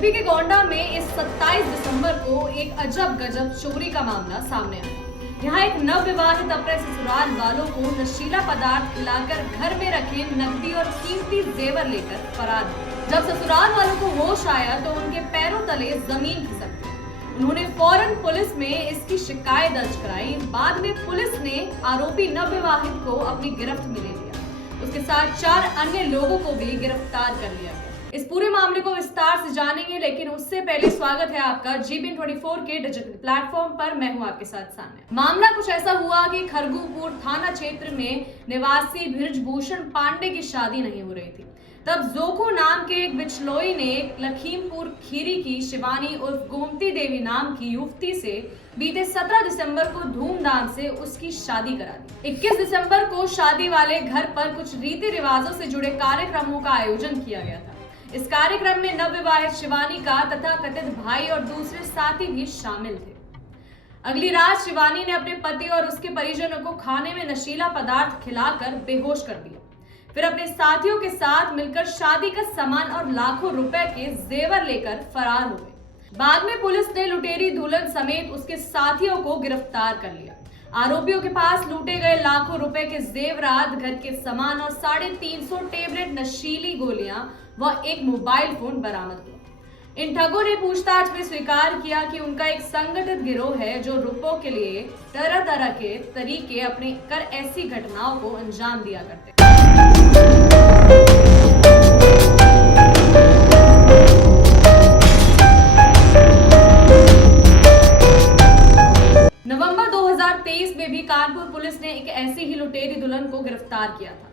UP के गोंडा में इस 27 दिसंबर को एक अजब गजब चोरी का मामला सामने आया। यहाँ एक नवविवाहित अपने ससुराल वालों को नशीला पदार्थ खिलाकर घर में रखे नकदी और कीमती जेवर लेकर फरार हुए। जब ससुराल वालों को होश आया तो उनके पैरों तले जमीन खिसक गई। उन्होंने फौरन पुलिस में इसकी शिकायत दर्ज कराई। बाद में पुलिस ने आरोपी नवविवाहित को अपनी गिरफ्त में ले लिया। उसके साथ 4 अन्य लोगों को भी गिरफ्तार कर लिया गया। इस पूरे मामले को विस्तार से जानेंगे, लेकिन उससे पहले स्वागत है आपका GBN 24 के डिजिटल प्लेटफॉर्म पर। मैं हूं आपके साथ सामने। मामला कुछ ऐसा हुआ कि खरगुपुर थाना क्षेत्र में निवासी बृजभूषण पांडे की शादी नहीं हो रही थी। तब जोखो नाम के एक बिचलौई ने लखीमपुर खीरी की शिवानी उर्फ गोमती देवी नाम की युवती से बीते 17 दिसंबर को धूमधाम से उसकी शादी करा दी। 21 दिसंबर को शादी वाले घर पर कुछ रीति रिवाजों से जुड़े कार्यक्रमों का आयोजन किया गया था। इस कार्यक्रम में नवविवाहित शिवानी का तथा कथित भाई और दूसरे साथी भी शामिल थे। अगली रात शिवानी ने अपने पति और उसके परिजनों को खाने में नशीला पदार्थ खिलाकर बेहोश कर दिया। फिर अपने साथियों के साथ मिलकर शादी का सामान और लाखों रुपए के जेवर लेकर फरार हो गए। बाद में पुलिस ने लुटेरी दुल्हन समेत उसके साथियों को गिरफ्तार कर लिया। आरोपियों के पास लूटे गए लाखों रुपए के जेवरात, घर के सामान और 350 टेबलेट नशीली गोलियां व एक मोबाइल फोन बरामद हुआ। इन ठगों ने पूछताछ में स्वीकार किया कि उनका एक संगठित गिरोह है जो रुपयों के लिए तरह तरह के तरीके अपने कर ऐसी घटनाओं को अंजाम दिया करते। नवंबर 2023 में भी कानपुर पुलिस ने एक ऐसी ही लुटेरी दुल्हन को गिरफ्तार किया था।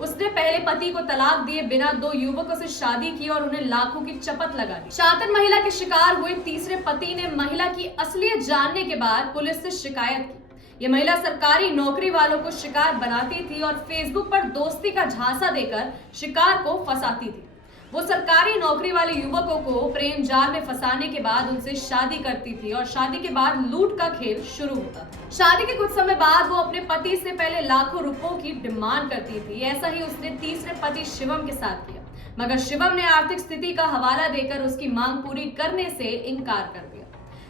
उसने पहले पति को तलाक दिए बिना 2 युवकों से शादी की और उन्हें लाखों की चपत लगा दी। शातिर महिला के शिकार हुए तीसरे पति ने महिला की असलियत जानने के बाद पुलिस से शिकायत की। यह महिला सरकारी नौकरी वालों को शिकार बनाती थी और फेसबुक पर दोस्ती का झांसा देकर शिकार को फंसाती थी। वो सरकारी नौकरी वाले युवकों को प्रेम जाल में फंसाने के बाद उनसे शादी करती थी और शादी के बाद लूट का खेल शुरू होता था। शादी के कुछ समय बाद वो अपने पति से पहले लाखों रुपयों की डिमांड करती थी। ऐसा ही उसने तीसरे पति शिवम के साथ किया, मगर शिवम ने आर्थिक स्थिति का हवाला देकर उसकी मांग पूरी करने से इनकार कर दिया।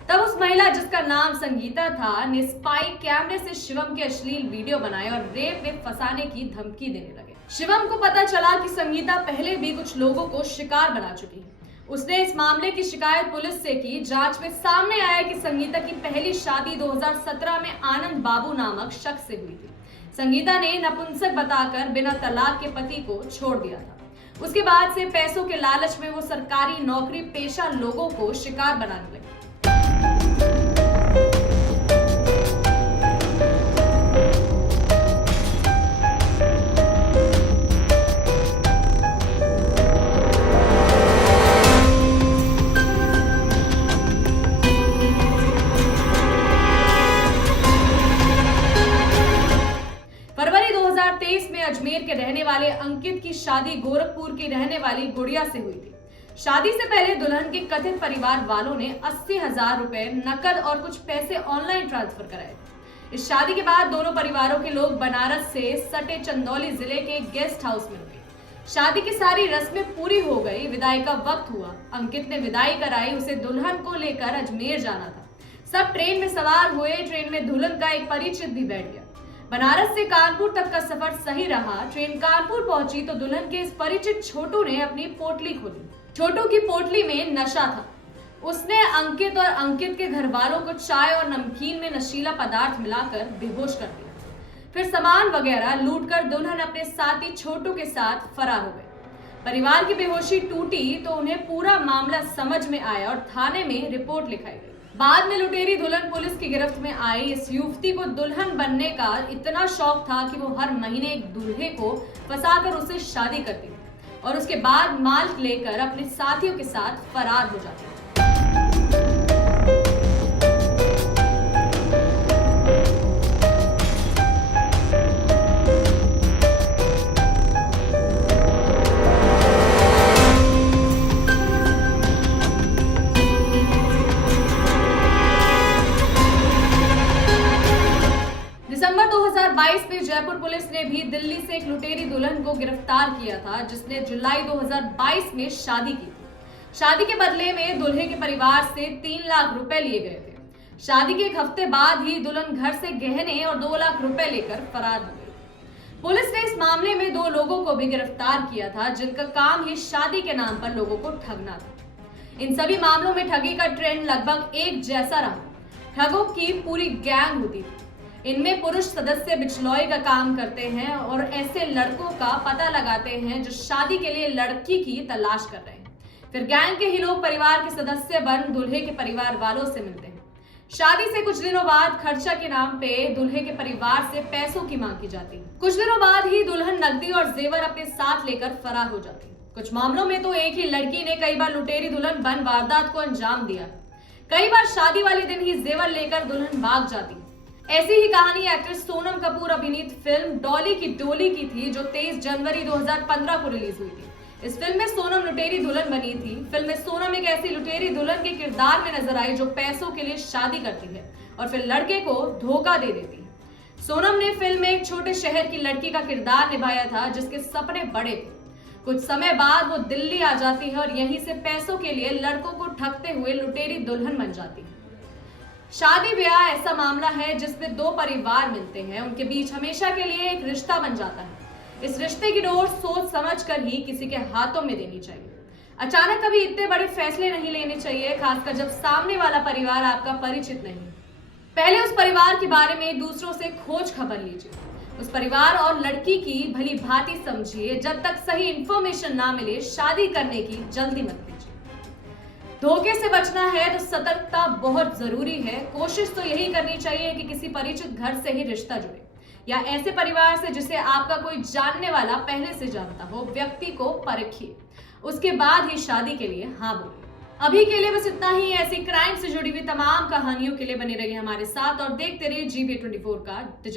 तब उस महिला, जिसका नाम संगीता था, ने स्पाई कैमरे से शिवम के अश्लील वीडियो बनाए और रेप में फंसाने की धमकी देने लगे। शिवम को पता चला कि संगीता पहले भी कुछ लोगों को शिकार बना चुकी है। उसने इस मामले की शिकायत पुलिस से की। जांच में सामने आया कि संगीता की पहली शादी 2017 में आनंद बाबू नामक शख्स से हुई थी। संगीता ने नपुंसक बताकर बिना तलाक के पति को छोड़ दिया था। उसके बाद से पैसों के लालच में वो सरकारी नौकरी पेशा लोगों को शिकार बनाने लगी। फरवरी 2023 में अजमेर के रहने वाले अंकित की शादी गोरखपुर की रहने वाली गुड़िया से हुई थी। शादी से पहले दुल्हन के कथित परिवार वालों ने 80,000 रुपए नकद और कुछ पैसे ऑनलाइन ट्रांसफर कराए। इस शादी के बाद दोनों परिवारों के लोग बनारस से सटे चंदौली जिले के गेस्ट हाउस में रुके। शादी की सारी रस्में पूरी हो गई। विदाई का वक्त हुआ। अंकित ने विदाई कराई। उसे दुल्हन को लेकर अजमेर जाना था। सब ट्रेन में सवार हुए। ट्रेन में दुल्हन का एक परिचित भी बैठ गया। बनारस से कानपुर तक का सफर सही रहा। ट्रेन कानपुर पहुंची तो दुल्हन के इस परिचित छोटू ने अपनी पोटली खोली। छोटू की पोटली में नशा था। उसने अंकित और अंकित के घर वालों को चाय और नमकीन में नशीला पदार्थ मिलाकर बेहोश कर दिया। फिर सामान वगैरह लूटकर दुल्हन अपने साथी छोटू के साथ फरार हो गई। परिवार की बेहोशी टूटी तो उन्हें पूरा मामला समझ में आया और थाने में रिपोर्ट लिखाई गई। बाद में लुटेरी दुल्हन पुलिस की गिरफ्त में आई। इस युवती को दुल्हन बनने का इतना शौक था कि वो हर महीने एक दूल्हे को फंसाकर उससे शादी करती थी और उसके बाद माल लेकर अपने साथियों के साथ फरार हो जाती थी। दिसंबर 2022 में जयपुर पुलिस ने भी दिल्ली से एक लुटेरी दुल्हन को गिरफ्तार किया था, जिसने जुलाई 2022 में शादी की थी। शादी के बदले में दूल्हे के परिवार से 3 लाख रुपए लिए गए थे। शादी के एक हफ्ते बाद ही दुल्हन घर से गहने और 2 लाख रुपए लेकर फरार हो गई। पुलिस ने इस मामले में 2 लोगों को भी गिरफ्तार किया था, जिनका काम ही शादी के नाम पर लोगों को ठगना था। इन सभी मामलों में ठगी का ट्रेंड लगभग एक जैसा रहा। ठगों की पूरी गैंग होती थी। इनमें पुरुष सदस्य बिचलौई का काम करते हैं और ऐसे लड़कों का पता लगाते हैं जो शादी के लिए लड़की की तलाश कर रहे हैं। फिर गैंग के ही लोग परिवार के सदस्य बन दूल्हे के परिवार वालों से मिलते हैं। शादी से कुछ दिनों बाद खर्चा के नाम पे दूल्हे के परिवार से पैसों की मांग की जाती है। कुछ दिनों बाद ही दुल्हन नकदी और जेवर अपने साथ लेकर फरार हो जाती है। कुछ मामलों में तो एक ही लड़की ने कई बार लुटेरी दुल्हन बन वारदात को अंजाम दिया। कई बार शादी वाले दिन ही जेवर लेकर दुल्हन भाग जाती। ऐसी ही कहानी एक्ट्रेस सोनम कपूर अभिनीत फिल्म डॉली की डोली की थी, जो 23 जनवरी 2015 को रिलीज हुई थी। इस फिल्म में सोनम लुटेरी दुल्हन बनी थी। फिल्म में सोनम एक ऐसी लुटेरी दुल्हन के किरदार में नजर आई जो पैसों के लिए शादी करती है और फिर लड़के को धोखा दे देती है। सोनम ने फिल्म में एक छोटे शहर की लड़की का किरदार निभाया था, जिसके सपने बड़े थे। कुछ समय बाद वो दिल्ली आ जाती है और यहीं से पैसों के लिए लड़कों को ठगते हुए लुटेरी दुल्हन बन जाती है। शादी ब्याह ऐसा मामला है जिसमें 2 परिवार मिलते हैं, उनके बीच हमेशा के लिए एक रिश्ता बन जाता है। इस रिश्ते की डोर सोच समझ कर ही किसी के हाथों में देनी चाहिए। अचानक कभी इतने बड़े फैसले नहीं लेने चाहिए, खासकर जब सामने वाला परिवार आपका परिचित नहीं। पहले उस परिवार के बारे में दूसरों से खोज खबर लीजिए। उस परिवार और लड़की की भली भांति समझिए। जब तक सही इंफॉर्मेशन ना मिले शादी करने की जल्दी मत कीजिए। धोखे से बचना है तो सतर्कता बहुत जरूरी है। कोशिश तो यही करनी चाहिए कि किसी परिचित घर से ही रिश्ता जुड़े या ऐसे परिवार से जिसे आपका कोई जानने वाला पहले से जानता हो। व्यक्ति को परखिए, उसके बाद ही शादी के लिए हाँ बोलिए। अभी के लिए बस इतना ही। ऐसी क्राइम से जुड़ी हुई तमाम कहानियों के लिए बने रहिए हमारे साथ और देखते रहिए GV24 का डिजिटल।